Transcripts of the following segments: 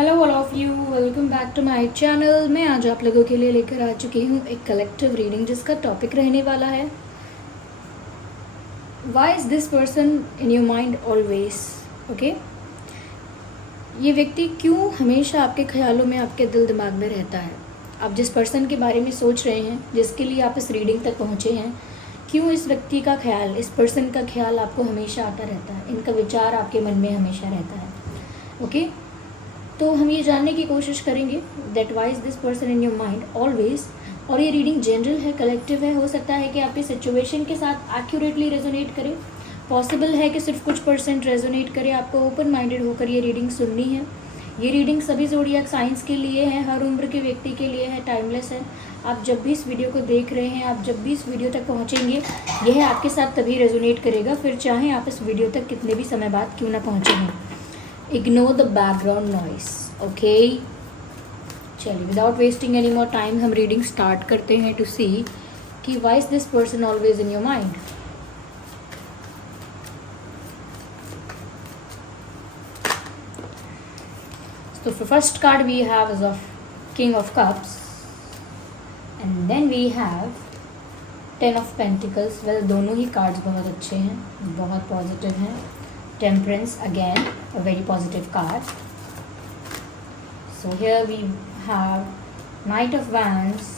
Hello all of you, welcome back to my channel. मैं आज आप लोगों के लिए लेकर आ चुकी हूँ एक कलेक्टिव रीडिंग जिसका टॉपिक रहने वाला है why is this person in your mind always. Okay, ये व्यक्ति क्यों हमेशा आपके ख्यालों में, आपके दिल दिमाग में रहता है। आप जिस पर्सन के बारे में सोच रहे हैं, जिसके लिए आप इस रीडिंग तक पहुँचे हैं, क्यों इस व्यक्ति का ख्याल, इस पर्सन का ख्याल आपको हमेशा आता रहता है, इनका विचार आपके मन में हमेशा रहता है। ओके, तो हम ये जानने की कोशिश करेंगे that why is this person in your mind always. और ये रीडिंग जनरल है, कलेक्टिव है। हो सकता है कि आपकी सिचुएशन के साथ एक्यूरेटली रेजोनेट करे, पॉसिबल है कि सिर्फ कुछ परसेंट रेजोनेट करे। आपको ओपन माइंडेड होकर ये रीडिंग सुननी है। ये रीडिंग सभी ज़ोडिएक साइंस के लिए है, हर उम्र के व्यक्ति के लिए है, टाइमलेस है। आप जब भी इस वीडियो को देख रहे हैं, आप जब भी इस वीडियो तक पहुँचेंगे, यह आपके साथ तभी रेजोनेट करेगा, फिर चाहे आप इस वीडियो तक कितने भी समय बाद क्यों ना पहुँचे हैं। Ignore the background noise. Okay, चलिए without wasting any more time हम रीडिंग स्टार्ट करते हैं टू सी कि why is this person always in your mind. तो first card we have is of king of cups and then we have 10 of pentacles. Well, दोनों ही cards बहुत अच्छे हैं, बहुत पॉजिटिव हैं। Temperance, again a very positive card. So here we have Knight of Wands.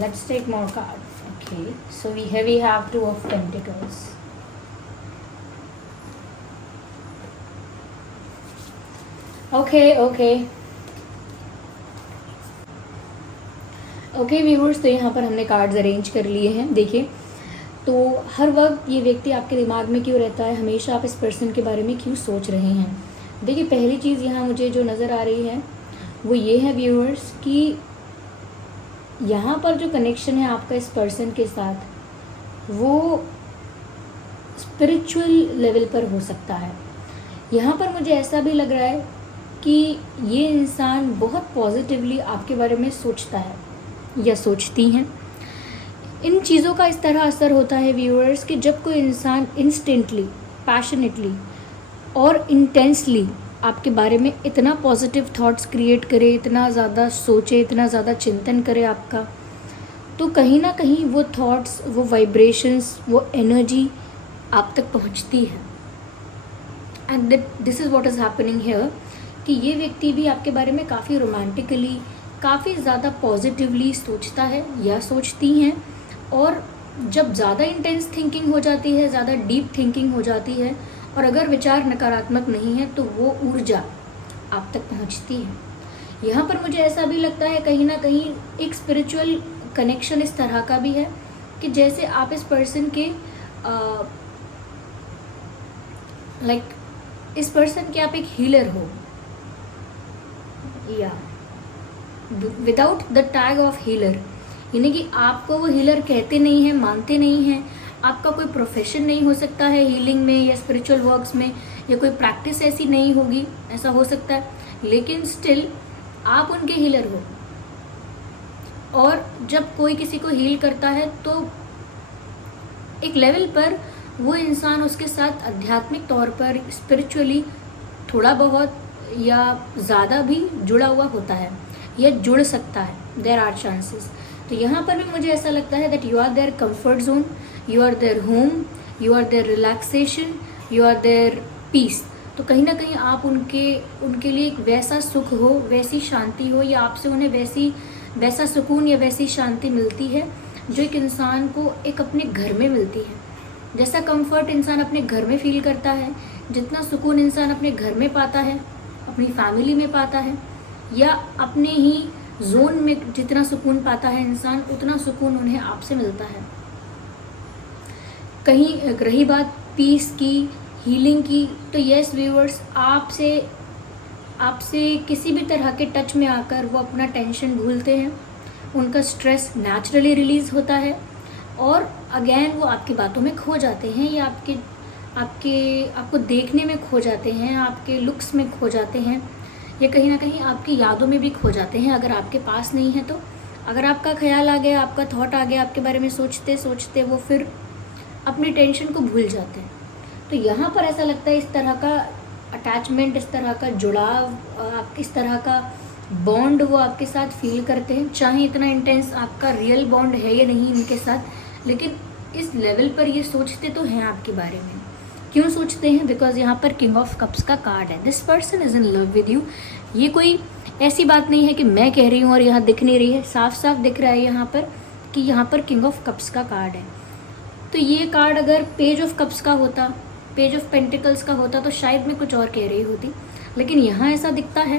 Let's take more cards. Okay, so here we have Two of Pentacles. Okay viewers, तो यहाँ पर हमने कार्ड्स अरेंज कर लिए हैं। देखिए, तो हर वक्त ये व्यक्ति आपके दिमाग में क्यों रहता है, हमेशा आप इस पर्सन के बारे में क्यों सोच रहे हैं। देखिए, पहली चीज़ यहाँ मुझे जो नज़र आ रही है वो ये है व्यूअर्स कि यहाँ पर जो कनेक्शन है आपका इस पर्सन के साथ, वो स्पिरिचुअल लेवल पर हो सकता है। यहाँ पर मुझे ऐसा भी लग रहा है कि ये इंसान बहुत पॉजिटिवली आपके बारे में सोचता है या सोचती हैं। इन चीज़ों का इस तरह असर होता है व्यूअर्स कि जब कोई इंसान इंस्टेंटली, पैशनेटली और इंटेंसली आपके बारे में इतना पॉजिटिव थॉट्स क्रिएट करे, इतना ज़्यादा सोचे, इतना ज़्यादा चिंतन करे आपका, तो कहीं ना कहीं वो थॉट्स, वो वाइब्रेशंस, वो एनर्जी आप तक पहुंचती है। And this is what is happening here कि ये व्यक्ति भी आपके बारे में काफ़ी रोमांटिकली, काफ़ी ज़्यादा पॉजिटिवली सोचता है या सोचती हैं। और जब ज़्यादा इंटेंस थिंकिंग हो जाती है, ज़्यादा डीप थिंकिंग हो जाती है, और अगर विचार नकारात्मक नहीं है, तो वो ऊर्जा आप तक पहुंचती है। यहाँ पर मुझे ऐसा भी लगता है कहीं ना कहीं एक स्पिरिचुअल कनेक्शन इस तरह का भी है कि जैसे आप इस पर्सन के इस पर्सन के आप एक हीलर हो, या without the tag of healer, यानी कि आपको वो हीलर कहते नहीं हैं, मानते नहीं हैं, आपका कोई प्रोफेशन नहीं हो सकता है हीलिंग में या स्पिरिचुअल वर्क्स में, या कोई प्रैक्टिस ऐसी नहीं होगी, ऐसा हो सकता है, लेकिन स्टिल आप उनके हीलर हो। और जब कोई किसी को हील करता है तो एक लेवल पर वो इंसान उसके साथ आध्यात्मिक तौर पर, स्पिरिचुअली थोड़ा बहुत या ज़्यादा भी जुड़ा हुआ होता है या जुड़ सकता है। There are chances. तो यहाँ पर भी मुझे ऐसा लगता है that you are their comfort zone, you are their home, you are their relaxation, you are their peace. तो कहीं ना कहीं आप उनके लिए एक वैसा सुख हो, वैसी शांति हो, या आपसे उन्हें वैसा सुकून या वैसी शांति मिलती है जो एक इंसान को एक अपने घर में मिलती है। जैसा कंफर्ट इंसान अपने घर में फील करता है, जितना सुकून इंसान अपने घर में पाता है, अपनी फैमिली में पाता है, या अपने ही जोन में जितना सुकून पाता है इंसान, उतना सुकून उन्हें आपसे मिलता है। कहीं रही बात पीस की, हीलिंग की, तो यस व्यूअर्स, आपसे किसी भी तरह के टच में आकर वो अपना टेंशन भूलते हैं, उनका स्ट्रेस नेचुरली रिलीज़ होता है, और अगेन वो आपकी बातों में खो जाते हैं, या आपको देखने में खो जाते हैं, आपके लुक्स में खो जाते हैं, या कहीं ना कहीं आपकी यादों में भी खो जाते हैं अगर आपके पास नहीं है। तो अगर आपका ख्याल आ गया, आपका थॉट आ गया, आपके बारे में सोचते सोचते वो फिर अपनी टेंशन को भूल जाते हैं। तो यहाँ पर ऐसा लगता है इस तरह का अटैचमेंट, इस तरह का जुड़ाव, आप इस तरह का बॉन्ड वो आपके साथ फील करते हैं। चाहे इतना इंटेंस आपका रियल बॉन्ड है या नहीं इनके साथ, लेकिन इस लेवल पर ये सोचते तो हैं आपके बारे में। क्यों सोचते हैं? बिकॉज यहाँ पर किंग ऑफ कप्स का कार्ड है। This person is in love with you. ये कोई ऐसी बात नहीं है कि मैं कह रही हूँ और यहाँ दिख नहीं रही है, साफ साफ दिख रहा है यहाँ पर कि यहाँ पर किंग ऑफ कप्स का कार्ड है। तो ये कार्ड अगर पेज ऑफ कप्स का होता, पेज ऑफ पेंटिकल्स का होता, तो शायद मैं कुछ और कह रही होती। लेकिन यहाँ ऐसा दिखता है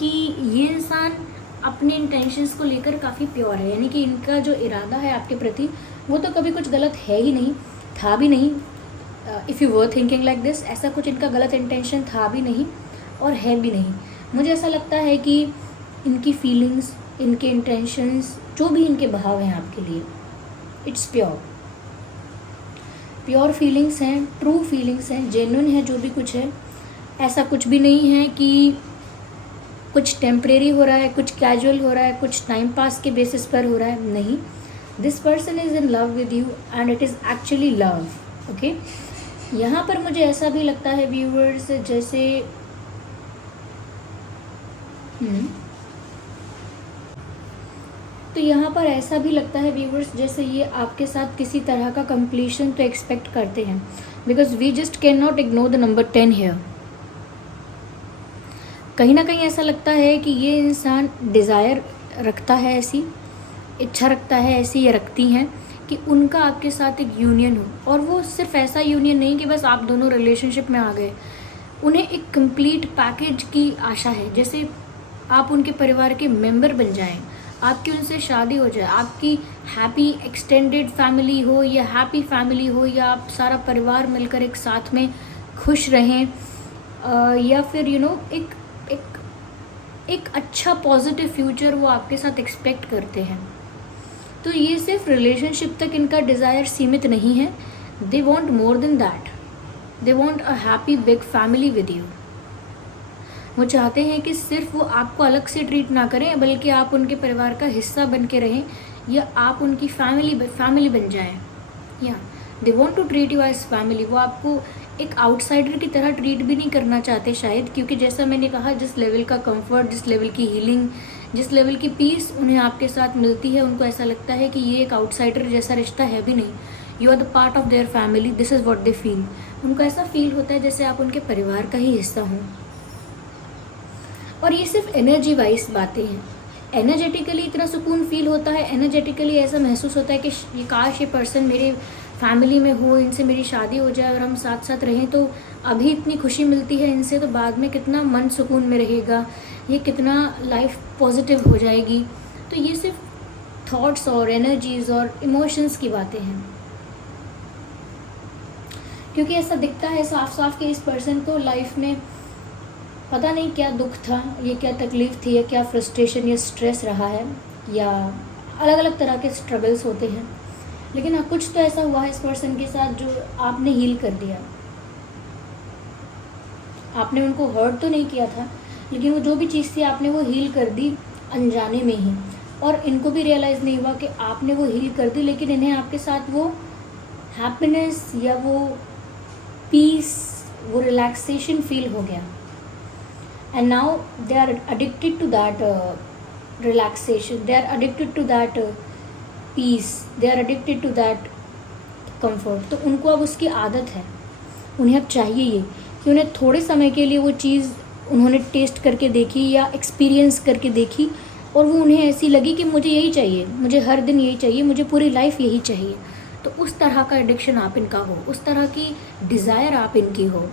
कि ये इंसान अपने इंटेंशंस को लेकर काफ़ी प्योर है, यानी कि इनका जो इरादा है आपके प्रति वो तो कभी कुछ गलत है ही नहीं, था भी नहीं। If you were thinking like this, ऐसा कुछ इनका गलत इंटेंशन था भी नहीं और है भी नहीं। मुझे ऐसा लगता है कि इनकी फीलिंग्स, इनके इंटेंशंस, जो भी इनके भाव हैं आपके लिए, इट्स प्योर फीलिंग्स हैं, ट्रू फीलिंग्स हैं, जेन्युइन है जो भी कुछ है। ऐसा कुछ भी नहीं है कि कुछ टेम्परेरी हो रहा है, कुछ कैजुअल हो रहा है, कुछ टाइम पास के बेसिस पर हो रहा है, नहीं। This person is in love with you and it is actually love. Okay, यहाँ पर मुझे ऐसा भी लगता है व्यूअर्स, जैसे तो यहाँ पर ऐसा भी लगता है व्यूअर्स जैसे ये आपके साथ किसी तरह का कंप्लीशन तो एक्सपेक्ट करते हैं, because we just can not ignore the number 10 here. कहीं ना कहीं ऐसा लगता है कि ये इंसान डिज़ायर रखता है, ऐसी इच्छा रखता है, ऐसी ये रखती हैं कि उनका आपके साथ एक यूनियन हो। और वो सिर्फ ऐसा यूनियन नहीं कि बस आप दोनों रिलेशनशिप में आ गए, उन्हें एक कंप्लीट पैकेज की आशा है, जैसे आप उनके परिवार के मेंबर बन जाएं, आपकी उनसे शादी हो जाए, आपकी हैप्पी एक्सटेंडेड फैमिली हो या हैप्पी फैमिली हो, या आप सारा परिवार मिलकर एक साथ में खुश रहें, या फिर एक अच्छा पॉजिटिव फ्यूचर वो आपके साथ एक्सपेक्ट करते हैं। तो ये सिर्फ रिलेशनशिप तक इनका डिज़ायर सीमित नहीं है, they want more than that, they want a happy big family with you. वो चाहते हैं कि सिर्फ वो आपको अलग से ट्रीट ना करें, बल्कि आप उनके परिवार का हिस्सा बन के रहें, या आप उनकी फैमिली बन जाएं। या they want to treat you as family. वो आपको एक आउटसाइडर की तरह ट्रीट भी नहीं करना चाहते शायद, क्योंकि जैसा मैंने कहा, जिस लेवल का कंफर्ट, जिस लेवल की हीलिंग, जिस लेवल की पीस उन्हें आपके साथ मिलती है, उनको ऐसा लगता है कि ये एक आउटसाइडर जैसा रिश्ता है भी नहीं, you are the part of their family, this is what they feel. उनको ऐसा फील होता है जैसे आप उनके परिवार का ही हिस्सा हों। और ये सिर्फ एनर्जी वाइज बातें हैं, एनर्जेटिकली इतना सुकून फील होता है, एनर्जेटिकली ऐसा महसूस होता है कि ये काश ये पर्सन मेरे फैमिली में हो, इनसे मेरी शादी हो जाए और हम साथ साथ रहें, तो अभी इतनी खुशी मिलती है इनसे, तो बाद में कितना मन सुकून में रहेगा, ये कितना लाइफ पॉजिटिव हो जाएगी। तो ये सिर्फ थॉट्स और एनर्जीज और इमोशंस की बातें हैं, क्योंकि ऐसा दिखता है साफ साफ कि इस पर्सन को लाइफ में पता नहीं क्या दुख था, ये क्या तकलीफ़ थी, या क्या फ्रस्ट्रेशन या स्ट्रेस रहा है, या अलग अलग तरह के स्ट्रगल्स होते हैं। लेकिन हाँ, कुछ तो ऐसा हुआ है इस पर्सन के साथ जो आपने हील कर दिया। आपने उनको हर्ट तो नहीं किया था, लेकिन वो जो भी चीज़ थी आपने वो हील कर दी अनजाने में ही, और इनको भी रियलाइज़ नहीं हुआ कि आपने वो हील कर दी, लेकिन इन्हें आपके साथ वो हैप्पीनेस या वो पीस, वो रिलैक्सेशन फील हो गया। And now they are addicted to that relaxation, they are addicted to that peace, they are addicted to that comfort। तो उनको अब उसकी आदत है, उन्हें अब चाहिए ये कि उन्हें थोड़े समय के लिए वो चीज़ उन्होंने टेस्ट करके देखी या एक्सपीरियंस करके देखी, और वो उन्हें ऐसी लगी कि मुझे यही चाहिए, मुझे हर दिन यही चाहिए, मुझे पूरी लाइफ यही चाहिए। तो उस तरह का एडिक्शन आप इनका हो, उस तरह की डिज़ायर आप इनकी हो,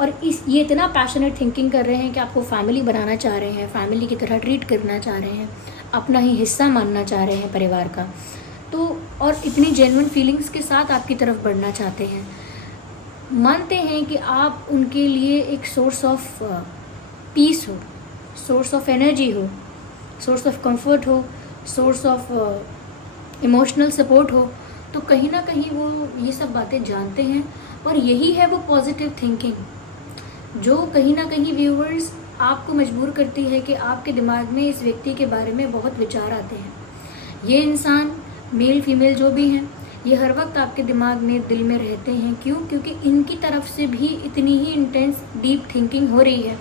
और ये इतना पैशनेट थिंकिंग कर रहे हैं कि आपको फैमिली बनाना चाह रहे हैं, फैमिली की तरह ट्रीट करना चाह रहे हैं, अपना ही हिस्सा मानना चाह रहे हैं परिवार का। तो और इतनी जेन्युइन फीलिंग्स के साथ आपकी तरफ बढ़ना चाहते हैं, मानते हैं कि आप उनके लिए एक सोर्स ऑफ पीस हो, सोर्स ऑफ एनर्जी हो, सोर्स ऑफ कंफर्ट हो, सोर्स ऑफ इमोशनल सपोर्ट हो। तो कहीं ना कहीं वो ये सब बातें जानते हैं, और यही है वो पॉजिटिव थिंकिंग जो कहीं ना कहीं व्यूअर्स आपको मजबूर करती है कि आपके दिमाग में इस व्यक्ति के बारे में बहुत विचार आते हैं। ये इंसान, मेल फीमेल जो भी हैं, ये हर वक्त आपके दिमाग में, दिल में रहते हैं। क्यों? क्योंकि इनकी तरफ से भी इतनी ही इंटेंस डीप थिंकिंग हो रही है,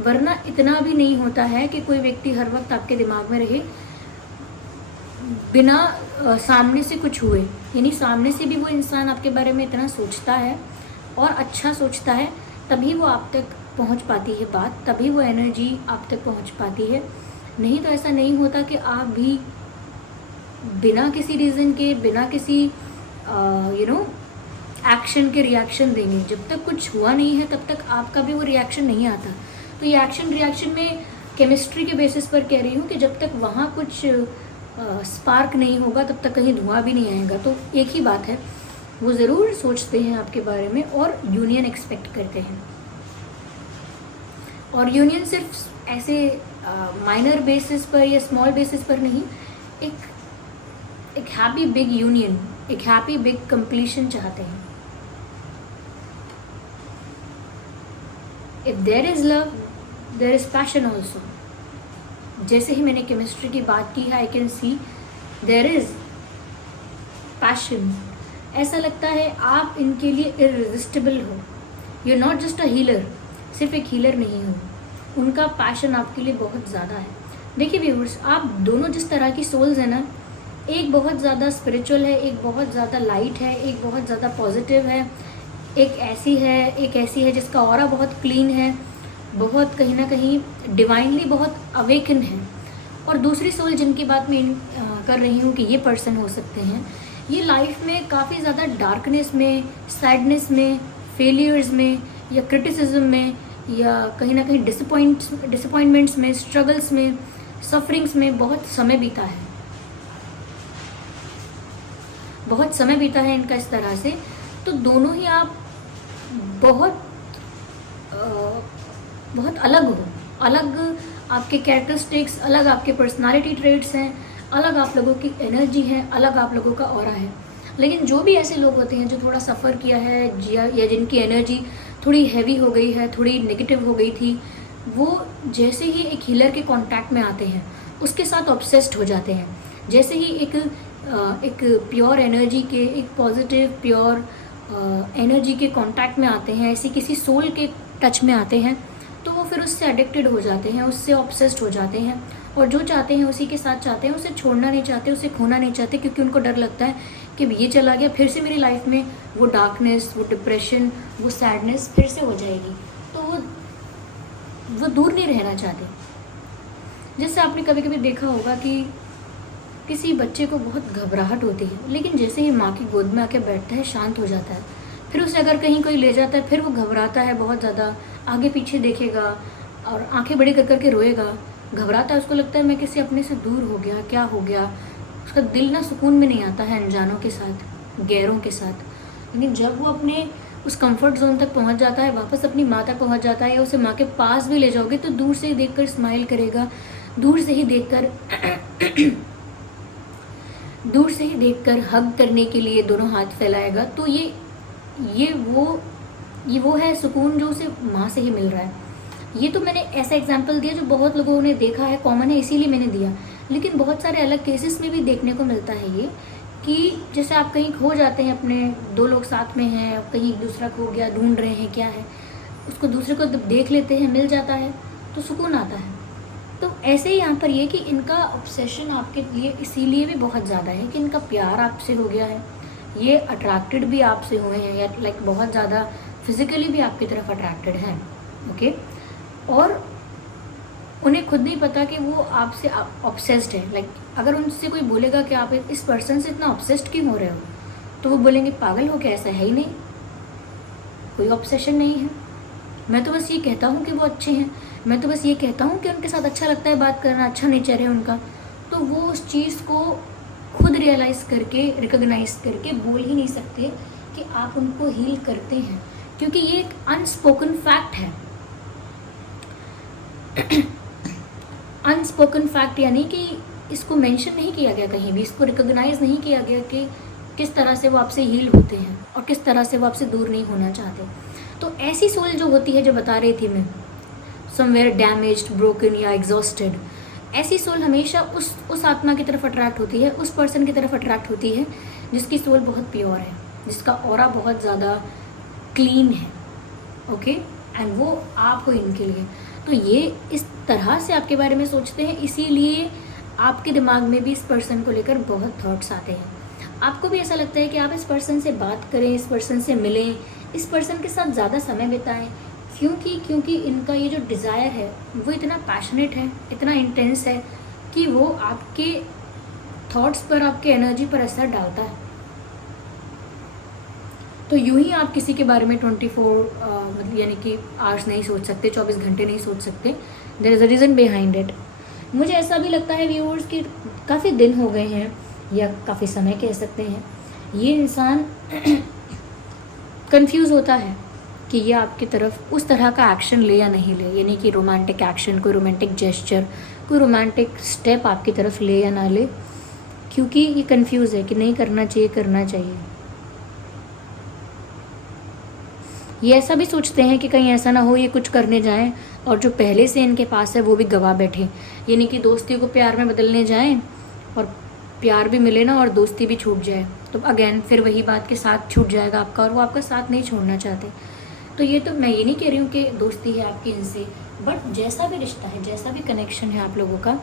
वरना इतना भी नहीं होता है कि कोई व्यक्ति हर वक्त आपके दिमाग में रहे बिना सामने से कुछ हुए। यानी सामने से भी वो इंसान आपके बारे में इतना सोचता है और अच्छा सोचता है, तभी वो आप तक पहुंच पाती है बात, तभी वो एनर्जी आप तक पहुंच पाती है। नहीं तो ऐसा नहीं होता कि आप भी बिना किसी रीज़न के, बिना किसी एक्शन के रिएक्शन देंगे। जब तक कुछ हुआ नहीं है तब तक आपका भी वो रिएक्शन नहीं आता। तो ये एक्शन रिएक्शन में केमिस्ट्री के बेसिस पर कह रही हूँ कि जब तक वहाँ कुछ स्पार्क नहीं होगा तब तक कहीं धुआं भी नहीं आएगा। तो एक ही बात है, वो ज़रूर सोचते हैं आपके बारे में और यूनियन एक्सपेक्ट करते हैं। और यूनियन सिर्फ ऐसे माइनर बेसिस पर या स्मॉल बेसिस पर नहीं, एक हैप्पी बिग यूनियन, एक हैप्पी बिग कंप्लीशन चाहते हैं। If there is love there is passion also. जैसे ही मैंने केमिस्ट्री की बात की है, I can see there is passion. ऐसा लगता है आप इनके लिए इररेजिस्टिबल हो। You are not just a healer, सिर्फ एक हीलर नहीं हो, उनका पैशन आपके लिए बहुत ज़्यादा है। देखिए व्यूअर्स, आप दोनों जिस तरह की सोल्स हैं ना, एक बहुत ज़्यादा स्पिरिचुअल है, एक बहुत ज़्यादा लाइट है, एक बहुत ज़्यादा पॉजिटिव है, एक ऐसी है जिसका ऑरा बहुत क्लीन है, बहुत कहीं ना कहीं डिवाइनली बहुत अवेकन है। और दूसरी सोल जिनकी बात मैं कर रही हूँ कि ये पर्सन हो सकते हैं, ये लाइफ में काफ़ी ज़्यादा डार्कनेस में, सैडनेस में, फेलियर्स में या क्रिटिसिज्म में या कहीं ना कहीं डिसअपॉइंटमेंट्स में, स्ट्रगल्स में, सफरिंग्स में बहुत समय बीता है, बहुत समय बीता है इनका इस तरह से। तो दोनों ही आप बहुत अलग हो, अलग आपके कैरेक्टरिस्टिक्स, अलग आपके पर्सनालिटी ट्रेट्स हैं, अलग आप लोगों की एनर्जी है, अलग आप लोगों का ऑरा है। लेकिन जो भी ऐसे लोग होते हैं जो थोड़ा सफ़र किया है या जिनकी एनर्जी थोड़ी हैवी हो गई है, थोड़ी नेगेटिव हो गई थी, वो जैसे ही एक हीलर के कांटेक्ट में आते हैं उसके साथ ऑब्सेस्ड हो जाते हैं। जैसे ही एक प्योर एनर्जी के, एक पॉजिटिव प्योर एनर्जी के कांटेक्ट में आते हैं, ऐसी किसी सोल के टच में आते हैं, तो वो फिर उससे एडिक्टेड हो जाते हैं, उससे ऑब्सेस्ड हो जाते हैं और जो चाहते हैं उसी के साथ चाहते हैं, उसे छोड़ना नहीं चाहते, उसे खोना नहीं चाहते, क्योंकि उनको डर लगता है कि ये चला गया फिर से मेरी लाइफ में वो डार्कनेस, वो डिप्रेशन, वो सैडनेस फिर से हो जाएगी। तो वो दूर नहीं रहना चाहते। जैसे आपने कभी कभी देखा होगा कि किसी बच्चे को बहुत घबराहट होती है, लेकिन जैसे ही माँ की गोद में आके बैठता है शांत हो जाता है। फिर उसे अगर कहीं कोई ले जाता है फिर वो घबराता है बहुत ज़्यादा, आगे पीछे देखेगा और आंखें बड़ी कर करके रोएगा, घबराता है, उसको लगता है मैं किसी अपने से दूर हो गया, क्या हो गया। उसका दिल ना सुकून में नहीं आता है अनजानों के साथ, गैरों के साथ। लेकिन जब वो अपने उस कंफर्ट जोन तक पहुंच जाता है, वापस अपनी माँ तक पहुंच जाता है, या उसे माँ के पास भी ले जाओगे तो दूर से ही देखकर स्माइल करेगा, दूर से ही देखकर हग करने के लिए दोनों हाथ फैलाएगा। तो ये वो है सुकून जो उसे माँ से ही मिल रहा है। ये तो मैंने ऐसा एग्जाम्पल दिया जो बहुत लोगों ने देखा है, कॉमन है, इसीलिए मैंने दिया। लेकिन बहुत सारे अलग केसेस में भी देखने को मिलता है ये, कि जैसे आप कहीं खो जाते हैं, अपने दो लोग साथ में हैं, कहीं एक दूसरा खो गया, ढूंढ रहे हैं क्या है, उसको दूसरे को देख लेते हैं, मिल जाता है तो सुकून आता है। तो ऐसे ही यहाँ पर ये कि इनका ऑब्सेशन आपके लिए इसीलिए भी बहुत ज़्यादा है कि इनका प्यार आपसे हो गया है, ये अट्रैक्टेड भी आपसे हुए हैं, या लाइक बहुत ज़्यादा फिजिकली भी आपकी तरफ अट्रैक्टेड हैं। ओके, और उन्हें खुद नहीं पता कि वो आपसे ऑब्सेस्ड है। लाइक अगर उनसे कोई बोलेगा कि आप इस पर्सन से इतना ऑब्सेस्ड क्यों हो रहे हो, तो वो बोलेंगे पागल हो क्या, ऐसा है ही नहीं, कोई ऑब्सेशन नहीं है। मैं तो बस ये कहता हूँ कि वो अच्छे हैं, मैं तो बस ये कहता हूँ कि उनके साथ अच्छा लगता है बात करना, अच्छा नेचर है उनका। तो वो उस चीज़ को खुद रियलाइज़ करके, रिकॉग्नाइज करके बोल ही नहीं सकते कि आप उनको हील करते हैं, क्योंकि ये एक अनस्पोकन फैक्ट है। अनस्पोकन फैक्ट यानी कि इसको मेंशन नहीं किया गया कहीं भी, इसको रिकॉग्नाइज नहीं किया गया कि किस तरह से वो आपसे हील होते हैं और किस तरह से वो आपसे दूर नहीं होना चाहते। तो ऐसी सोल जो होती है, जो बता रही थी मैं, समवेयर डैमेज्ड, ब्रोकन या एग्जॉस्टेड, ऐसी सोल हमेशा उस आत्मा की तरफ अट्रैक्ट होती है, उस पर्सन की तरफ अट्रैक्ट होती है जिसकी सोल बहुत प्योर है, जिसका ऑरा बहुत ज़्यादा क्लीन है, ओके, एंड वो आप हो इनके लिए। तो ये इस तरह से आपके बारे में सोचते हैं, इसीलिए आपके दिमाग में भी इस पर्सन को लेकर बहुत थॉट्स आते हैं। आपको भी ऐसा लगता है कि आप इस पर्सन से बात करें, इस पर्सन से मिलें, इस पर्सन के साथ ज़्यादा समय बिताएं। क्योंकि इनका ये जो डिज़ायर है वो इतना पैशनेट है, इतना इंटेंस है कि वो आपके थॉट्स पर, आपके एनर्जी पर असर डालता है। तो यूं ही आप किसी के बारे में 24 मतलब यानी कि आवर्स नहीं सोच सकते, 24 घंटे नहीं सोच सकते। There is a reason behind it. मुझे ऐसा भी लगता है व्यूअर्स कि काफ़ी दिन हो गए हैं या काफ़ी समय कह सकते हैं, ये इंसान कंफ्यूज होता है कि ये आपकी तरफ उस तरह का एक्शन ले या नहीं ले, यानी कि रोमांटिक एक्शन, कोई रोमांटिक जेस्चर, कोई रोमांटिक स्टेप आपकी तरफ ले या ना ले, क्योंकि ये कंफ्यूज है कि नहीं करना चाहिए, करना चाहिए। ये ऐसा भी सोचते हैं कि कहीं ऐसा ना हो ये कुछ करने जाएं और जो पहले से इनके पास है वो भी गवा बैठे, यानी कि दोस्ती को प्यार में बदलने जाएं और प्यार भी मिले ना और दोस्ती भी छूट जाए, तो अगेन फिर वही बात के साथ छूट जाएगा आपका, और वो आपका साथ नहीं छोड़ना चाहते। तो ये तो मैं ये नहीं कह रही हूँ कि दोस्ती है आपकी इनसे, बट जैसा भी रिश्ता है, जैसा भी कनेक्शन है आप लोगों का,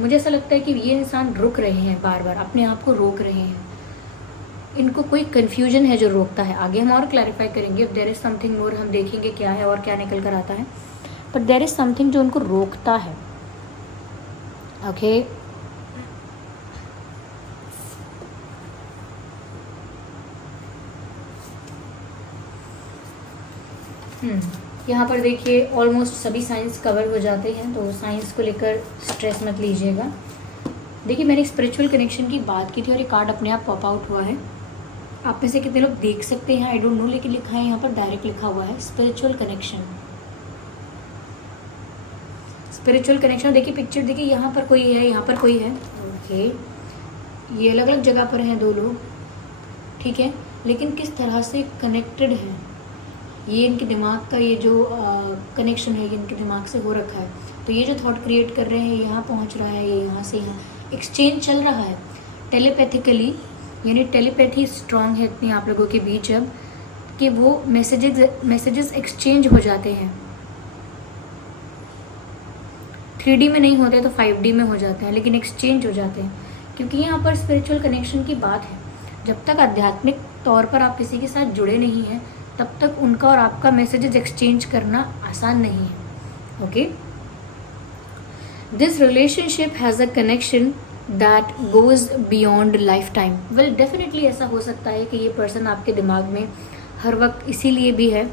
मुझे ऐसा लगता है कि ये इंसान रुक रहे हैं, बार बार अपने आप को रोक रहे हैं। इनको कोई कन्फ्यूजन है जो रोकता है। आगे हम और क्लैरिफाई करेंगे, if there is something more, हम देखेंगे क्या है और क्या निकल कर आता है, बट देयर इज समथिंग जो उनको रोकता है, ओके। यहाँ पर देखिए ऑलमोस्ट सभी साइंस कवर हो जाते हैं, तो साइंस को लेकर स्ट्रेस मत लीजिएगा। देखिए मैंने स्पिरिचुअल कनेक्शन की बात की थी और ये कार्ड अपने आप पॉप आउट हुआ है। आप में से कितने लोग देख सकते हैं आई डोंट नो, लेकिन लिखा है यहाँ पर, डायरेक्ट लिखा हुआ है स्पिरिचुअल कनेक्शन। स्पिरिचुअल कनेक्शन, देखिए पिक्चर देखिए, यहाँ पर कोई है, यहाँ पर कोई है, ओके। ये अलग अलग जगह पर हैं दो लोग, ठीक है, लेकिन किस तरह से कनेक्टेड है, ये इनके दिमाग का ये जो कनेक्शन है, ये इनके दिमाग से हो रखा है। तो ये जो थॉट क्रिएट कर रहे हैं, यहाँ पहुँच रहा है, ये यहाँ से यहाँ एक्सचेंज चल रहा है टेलीपैथिकली, यानी टेलीपैथी स्ट्रांग है इतनी आप लोगों के बीच अब कि वो मैसेजेस एक्सचेंज हो जाते हैं। 3D में नहीं होते तो 5D में हो जाते हैं, लेकिन एक्सचेंज हो जाते हैं, क्योंकि यहाँ पर स्पिरिचुअल कनेक्शन की बात है। जब तक आध्यात्मिक तौर पर आप किसी के साथ जुड़े नहीं हैं, तब तक उनका और आपका मैसेजेस एक्सचेंज करना आसान नहीं है, okay. This relationship has a connection that goes beyond life time. Well definitely ऐसा हो सकता है कि ये पर्सन आपके दिमाग में हर वक्त इसीलिए भी है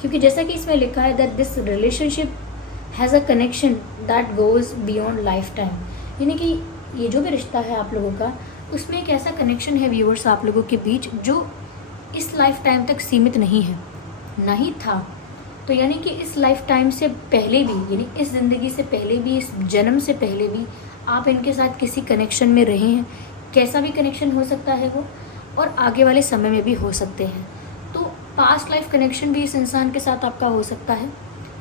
क्योंकि जैसा कि इसमें लिखा है that this relationship has a connection that goes beyond life time, यानी कि ये जो भी रिश्ता है आप लोगों का, उसमें एक ऐसा कनेक्शन है व्यूअर्स आप लोगों के बीच जो इस लाइफ टाइम तक सीमित नहीं है, नहीं था। तो यानी कि इस लाइफ टाइम से पहले भी, यानी इस ज़िंदगी से पहले भी, इस जन्म से पहले भी आप इनके साथ किसी कनेक्शन में रहे हैं। कैसा भी कनेक्शन हो सकता है वो, और आगे वाले समय में भी हो सकते हैं। तो पास्ट लाइफ कनेक्शन भी इस इंसान के साथ आपका हो सकता है,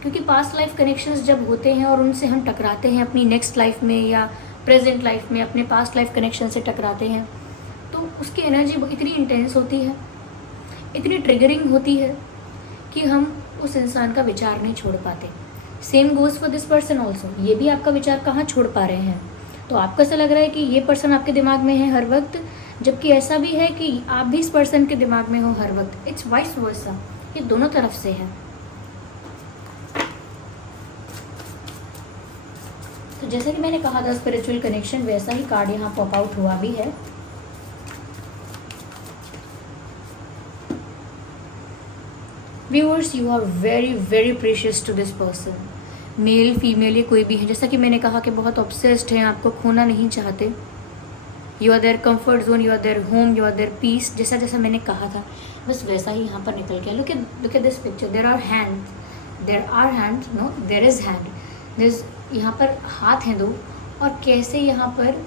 क्योंकि पास्ट लाइफ कनेक्शंस जब होते हैं और उनसे हम टकराते हैं अपनी नेक्स्ट लाइफ में या प्रेजेंट लाइफ में, अपने पास्ट लाइफ कनेक्शन से टकराते हैं, तो उसकी एनर्जी इतनी इंटेंस होती है, इतनी ट्रिगरिंग होती है कि हम उस इंसान का विचार नहीं छोड़ पाते। Same goes for this person also, ये भी आपका विचार कहाँ छोड़ पा रहे हैं। तो आपको ऐसा लग रहा है कि ये पर्सन आपके दिमाग में है हर वक्त, जबकि ऐसा भी है कि आप भी इस पर्सन के दिमाग में हो हर वक्त। इट्स वाइस वर्सा, ये दोनों तरफ से है। तो जैसे कि मैंने कहा था स्पिरिचुअल कनेक्शन, वैसा ही कार्ड यहाँ पॉप आउट हुआ भी है। Viewers, you are very very precious to this person, male female ये कोई भी है। जैसा कि मैंने कहा कि बहुत ऑब्सेस्ड हैं, आपको खोना नहीं चाहते। You are their comfort zone, you are their home, you are their peace, जैसा जैसा मैंने कहा था बस वैसा ही यहाँ पर निकल गया। Look at this picture, there are hands, no there is hand, this यहाँ पर हाथ हैं दो, और कैसे यहाँ पर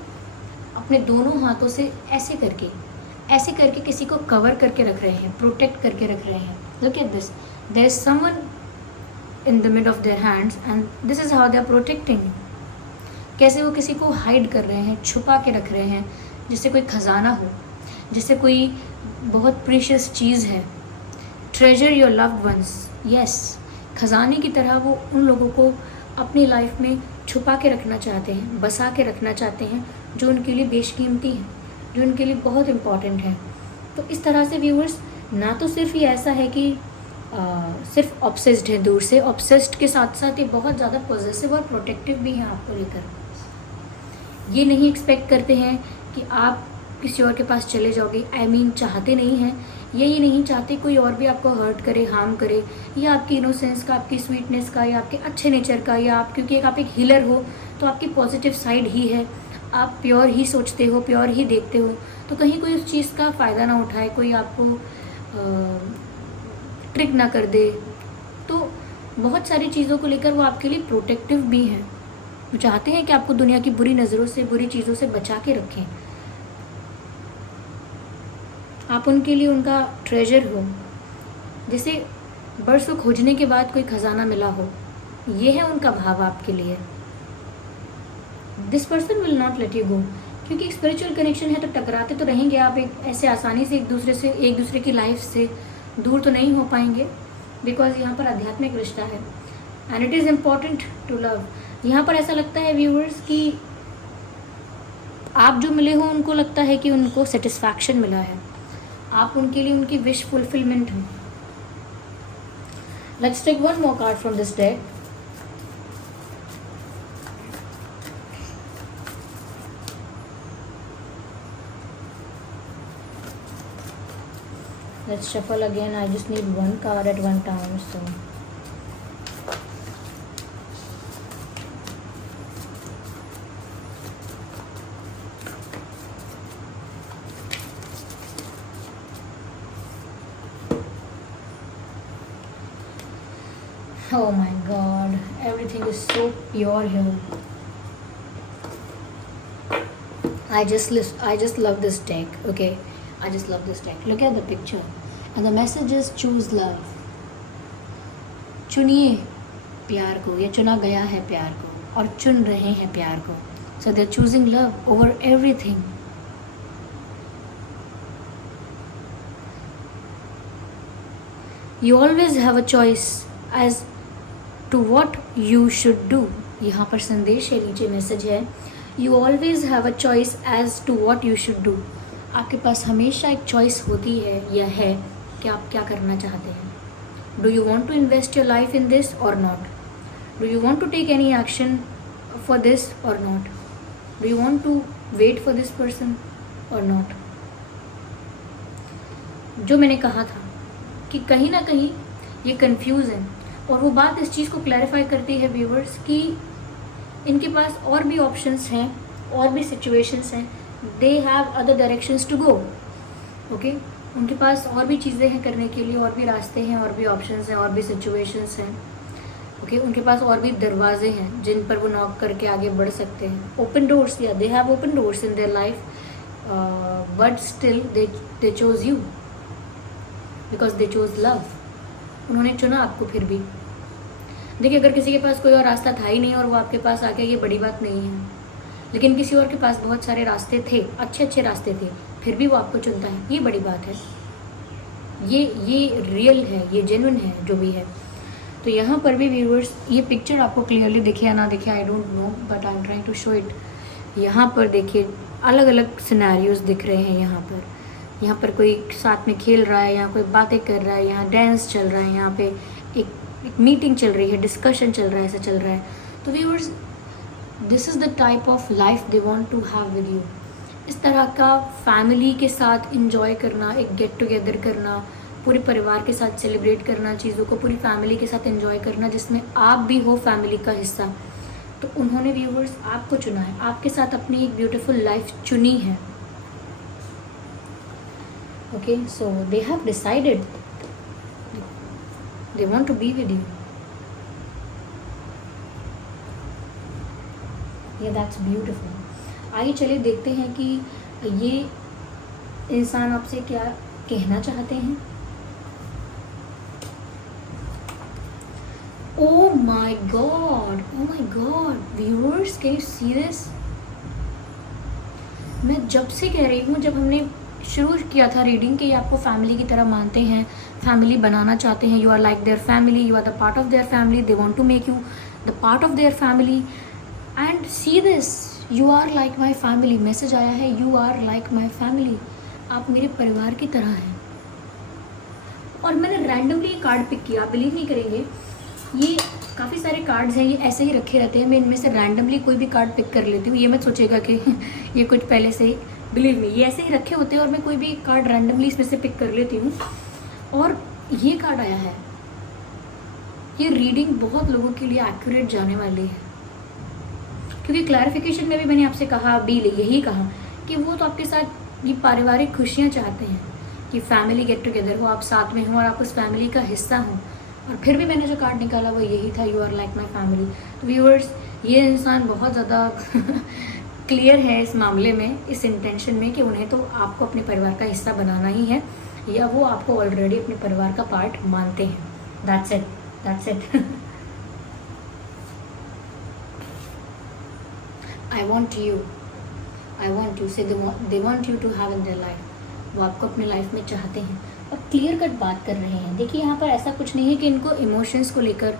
अपने दोनों हाथों से ऐसे करके किसी को कवर करके रख रहे हैं, प्रोटेक्ट करके रख रहे हैं। Look at this, there is someone in the mid of their hands and this is how they are protecting। कैसे वो किसी को हाइड कर रहे हैं, छुपा के रख रहे हैं, जिससे कोई खजाना हो। जैसे कोई बहुत प्रीशियस चीज़ है। Treasure your loved ones, yes, खजाने की तरह वो उन लोगों को अपनी लाइफ में छुपा के रखना चाहते हैं, बसा के रखना चाहते हैं, जो उनके लिए बेशकीमती हैं, जो उनके लिए बहुत इम्पॉर्टेंट है। तो इस तरह से व्यूअर्स, ना तो सिर्फ ये ऐसा है कि सिर्फ ऑब्सेस्ड है दूर से, ऑब्सेस्ड के साथ साथ ये बहुत ज़्यादा पॉजिटिव और प्रोटेक्टिव भी हैं आपको लेकर। ये नहीं एक्सपेक्ट करते हैं कि आप किसी और के पास चले जाओगे, चाहते नहीं हैं, ये नहीं चाहते कोई और भी आपको हर्ट करे, हार्म करे, या आपकी इनोसेंस का, आपकी स्वीटनेस का, या आपके अच्छे नेचर का, या आप क्योंकि आप एक हीलर हो तो आपकी पॉजिटिव साइड ही है, आप प्योर ही सोचते हो, प्योर ही देखते हो, तो कहीं कोई उस चीज़ का फ़ायदा ना उठाए, कोई आपको ट्रिक ना कर दे। तो बहुत सारी चीज़ों को लेकर वो आपके लिए प्रोटेक्टिव भी हैं, वो चाहते हैं कि आपको दुनिया की बुरी नज़रों से, बुरी चीज़ों से बचा के रखें, आप उनके लिए उनका ट्रेजर हो, जैसे बरसों खोजने के बाद कोई खजाना मिला हो, ये है उनका भाव आपके लिए। This person will not let you go, क्योंकि एक स्पिरिचुअल कनेक्शन है तो टकराते तो रहेंगे आप, एक ऐसे आसानी से एक दूसरे की लाइफ से दूर तो नहीं हो पाएंगे, बिकॉज यहाँ पर आध्यात्मिक रिश्ता है and it is important to love. यहाँ पर ऐसा लगता है व्यूअर्स कि आप जो मिले हो उनको लगता है कि उनको सेटिस्फैक्शन मिला है, आप उनके लिए उनकी विश फुलफिलमेंट हो। Let's take one more card from this deck. Let's shuffle again. I just need one card at one time. So oh my God, everything is so pure here. I just love this deck. Okay, I just love this deck. Look at the picture. And the message is choose love. चुनिए प्यार को, या चुना गया है प्यार को, और चुन रहे हैं प्यार को. So they're choosing love over everything. You always have a choice as to what you should do. यहाँ पर संदेश है, नीचे मैसेज है, You always have a choice as to what you should do. आपके पास हमेशा एक चॉइस होती है या है कि आप क्या करना चाहते हैं. Do you want to invest your life in this or not? Do you want to take any action for this or not? Do you want to wait for this person or not? जो मैंने कहा था कि कहीं ना कहीं ये confuse है, और वो बात इस चीज़ को क्लैरिफाई करती है व्यूवर्स कि इनके पास और भी ऑप्शंस हैं, और भी सिचुएशंस हैं. They have other directions to go. Okay, उनके पास और भी चीज़ें हैं करने के लिए, और भी रास्ते हैं, और भी ऑप्शंस हैं, और भी सिचुएशंस हैं. ओके, उनके पास और भी दरवाजे हैं जिन पर वो नॉक करके आगे बढ़ सकते हैं. ओपन डोर्स, या they have open doors in their life, but still they chose you because they chose love. उन्होंने चुना आपको. फिर भी देखिए, अगर किसी के पास कोई और रास्ता था ही नहीं और वो आपके पास आ गया, ये बड़ी बात नहीं है. लेकिन किसी और के पास बहुत सारे रास्ते थे, अच्छे अच्छे रास्ते थे, फिर भी वो आपको चुनता है, ये बड़ी बात है. ये रियल है, ये जेन्युइन है जो भी है. तो यहाँ पर भी व्यूअर्स, ये पिक्चर आपको क्लियरली दिखे या ना दिखे, I don't know, but I am trying to show it. यहाँ पर देखिए अलग अलग सिनेरियोज दिख रहे हैं. यहाँ पर कोई साथ में खेल रहा है, यहाँ कोई बातें कर रहा है, यहाँ डांस चल रहा है, यहाँ पे एक मीटिंग चल रही है, डिस्कशन चल रहा है, ऐसा चल रहा है. तो viewers, this is the type of life they want to have with you. इस तरह का फैमिली के साथ इंजॉय करना, एक गेट टुगेदर करना, पूरे परिवार के साथ सेलिब्रेट करना, चीज़ों को पूरी फैमिली के साथ इंजॉय करना, जिसमें आप भी हो फैमिली का हिस्सा. तो उन्होंने व्यूअर्स आपको चुना है, आपके साथ अपनी एक ब्यूटीफुल लाइफ चुनी है. Okay, so they have decided they want to be with you. Yeah, that's beautiful. आइए चलिए देखते हैं कि ये इंसान आपसे क्या कहना चाहते हैं. Oh my God, viewers, can you see this? मैं जब से कह रही हूँ, जब हमने शुरू किया था रीडिंग कि आपको फैमिली की तरह मानते हैं, फैमिली बनाना चाहते हैं, you are like their family, you are the part of their family, they want to make you the part of their family and see this, you are like my family. Message आया है, you are like my family, आप मेरे परिवार की तरह हैं। और मैंने रैंडमली ये कार्ड पिक किया, आप बिलीव नहीं करेंगे, ये काफ़ी सारे कार्ड्स हैं, ये ऐसे ही रखे रहते हैं, मैं इनमें से रैंडमली कोई भी कार्ड पिक कर लेती हूँ। ये मत सोचेगा कि ये कुछ पहले से ही, बिलीव मी, ये ऐसे ही रखे होते हैं और मैं कोई भी कार्ड रैंडमली इसमें से पिक कर लेती हूँ। और ये कार्ड आया है, ये रीडिंग बहुत लोगों के लिए एक्यूरेट जाने वाली है, क्योंकि क्लैरिफिकेशन में भी मैंने आपसे कहा, अभी यही कहा कि वो तो आपके साथ ये पारिवारिक खुशियाँ चाहते हैं कि फैमिली गेट टुगेदर हो, आप साथ में हो और आप उस फैमिली का हिस्सा हो। और फिर भी मैंने जो कार्ड निकाला वो यही था, you are like my family. तो व्यूअर्स, ये इंसान बहुत ज़्यादा क्लियर है इस मामले में, इस इंटेंशन में कि उन्हें तो आपको अपने परिवार का हिस्सा बनाना ही है, या वो आपको ऑलरेडी अपने परिवार का पार्ट मानते हैं। That's it, that's it. I want you say they want you to have in their life, वो आपको अपने लाइफ में चाहते हैं और क्लियर कट बात कर रहे हैं। देखिए यहाँ पर ऐसा कुछ नहीं है कि इनको इमोशंस को लेकर,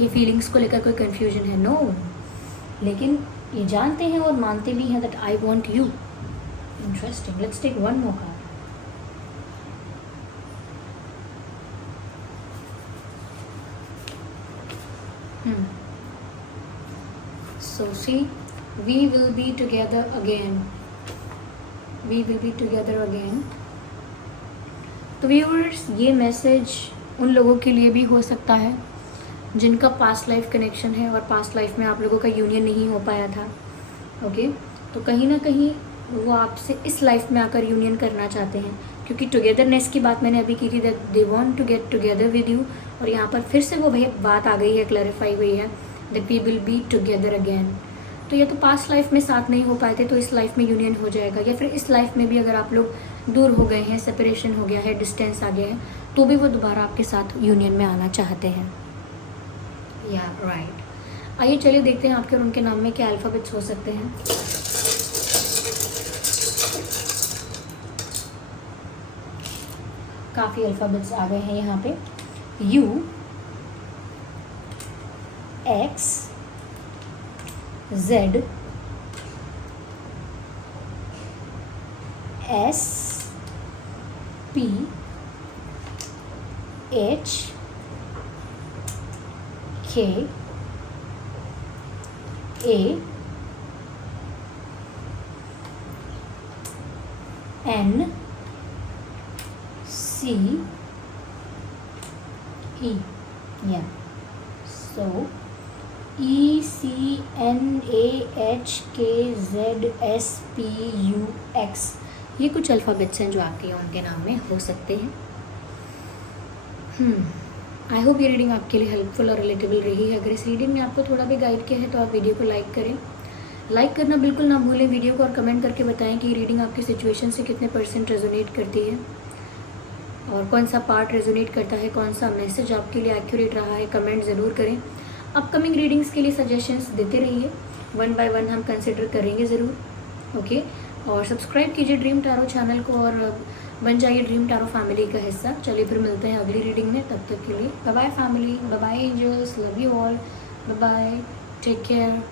ये फीलिंग्स को लेकर कोई कन्फ्यूजन है, नो, लेकिन ये जानते हैं और मानते भी हैं that I want you. Interesting, let's take one more card. So see, we will be together again. We will be together again. तो व्यूअर्स, ये मैसेज उन लोगों के लिए भी हो सकता है जिनका पास्ट लाइफ कनेक्शन है और पास्ट लाइफ में आप लोगों का यूनियन नहीं हो पाया था। ओके, तो कहीं ना कहीं वो आपसे इस लाइफ में आकर यूनियन करना चाहते हैं, क्योंकि टुगेदरनेस की बात मैंने अभी की थी, that they want to get together with you. और यहाँ पर फिर से वो भाई बात आ गई है, क्लैरिफाई हुई है that we will be together again. तो या तो पास्ट लाइफ में साथ नहीं हो पाए थे तो इस लाइफ में यूनियन हो जाएगा, या फिर इस लाइफ में भी अगर आप लोग दूर हो गए हैं, सेपरेशन हो गया है, डिस्टेंस आ गया है, तो भी वो दोबारा आपके साथ यूनियन में आना चाहते हैं। या राइट, आइए चलिए देखते हैं आपके और उनके नाम में क्या अल्फ़ाबेट्स हो सकते हैं। काफ़ी अल्फ़ाबेट्स आ गए हैं यहाँ पे। U, X, Z, S, P, H, K, A, N, C, E. Yeah. So E, C, N, A, H, K, Z, S, P, U, X, ये कुछ अल्फ़ाबेट्स हैं जो आपके या उनके नाम में हो सकते हैं। आई होप ये रीडिंग आपके लिए हेल्पफुल और रिलेटेबल रही है। अगर इस रीडिंग में आपको थोड़ा भी गाइड किया है तो आप वीडियो को लाइक करें। लाइक करना बिल्कुल ना भूलें वीडियो को, और कमेंट करके बताएं कि ये रीडिंग आपकी सिचुएशन से कितने % रेजोनेट करती है और कौन सा पार्ट रेजोनेट करता है, कौन सा मैसेज आपके लिए एक्यूरेट रहा है, कमेंट ज़रूर करें। अपकमिंग रीडिंग्स के लिए सजेशंस देते रहिए, 1 बाय 1 हम कंसिडर करेंगे ज़रूर। ओके, और सब्सक्राइब कीजिए ड्रीम टैरो चैनल को और बन जाइए ड्रीम टैरो फैमिली का हिस्सा। चलिए फिर मिलते हैं अगली रीडिंग में, तब तक के लिए bye bye family, bye bye angels, love you all, bye bye, take care.